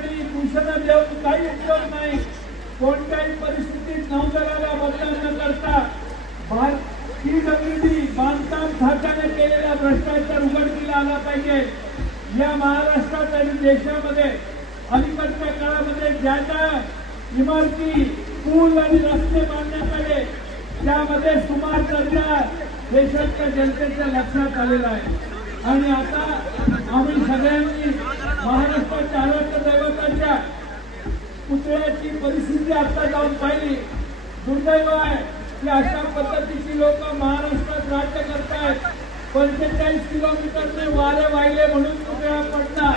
ठिकाणी घोषणा देऊन काही उपयोग नाही. कोणत्याही परिस्थितीत नौदलाला मतदान न करता पीडब्ल्यूडी बांधकाम खात्याने केलेला भ्रष्टाचार उघडकीला आला पाहिजे. या महाराष्ट्रात आणि देशामध्ये अलीकडच्या काळामध्ये ज्या ज्या इमारती पूल आणि रस्ते बांधण्यात आले त्यामध्ये सुमार दर्जा देशाच्या जनतेच्या लक्षात आलेला आहे. आणि आता आम्ही सगळ्यांनी पुतळ्याची परिस्थिती आता जाऊन पाहिली. दुर्दैव आहे की अशा पद्धतीची लोक महाराष्ट्रात राज्य करतायत. पंचेचाळीस किलोमीटरने वारे वाहिले म्हणून पुतळा पडला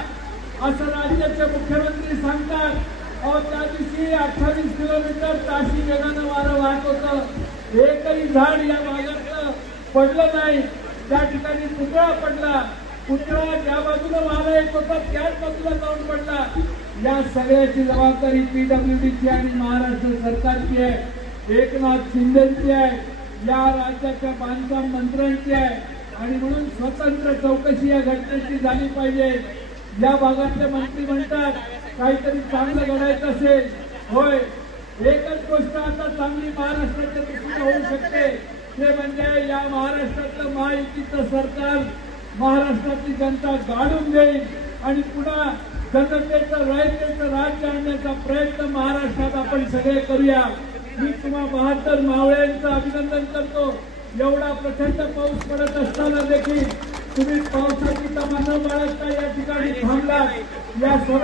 असं राज्याचे मुख्यमंत्री सांगतात. अहो त्या दिवशी अठ्ठावीस किलोमीटर ताशी वेगानं वारं वाहत होतं. एकही झाड या भागातलं पडलं नाही. त्या ठिकाणी पुतळा पडला. पुतळा ज्या बाजूला वारा येत होता त्याच बाजूला जाऊन पडला. या सगळ्याची जबाबदारी पीडब्ल्यूडीची आणि महाराष्ट्र सरकारची आहे. एकनाथ शिंदेची आहे. या राज्याच्या बांधकाम मंत्र्यांची आहे. आणि म्हणून स्वतंत्र चौकशी या घटनेची झाली पाहिजे. या भागातले मंत्री म्हणतात काहीतरी चांगलं घडायचं असेल. होय. एकच गोष्ट आता चांगली महाराष्ट्राच्या दृष्टीने होऊ शकते. ते म्हणजे या महाराष्ट्रातलं महायुतीचं सरकार महाराष्ट्रातली जनता गाडून देईल. आणि पुन्हा जनतेचं रयतेचं राज्य आणण्याचा प्रयत्न महाराष्ट्रात आपण सगळे करूया. मी तुम्हा बहात्तर मावळ्यांचं अभिनंदन करतो. एवढा प्रचंड पाऊस पडत असताना देखील तुम्ही पावसाची तमा न बाळगता या ठिकाणी थांबला या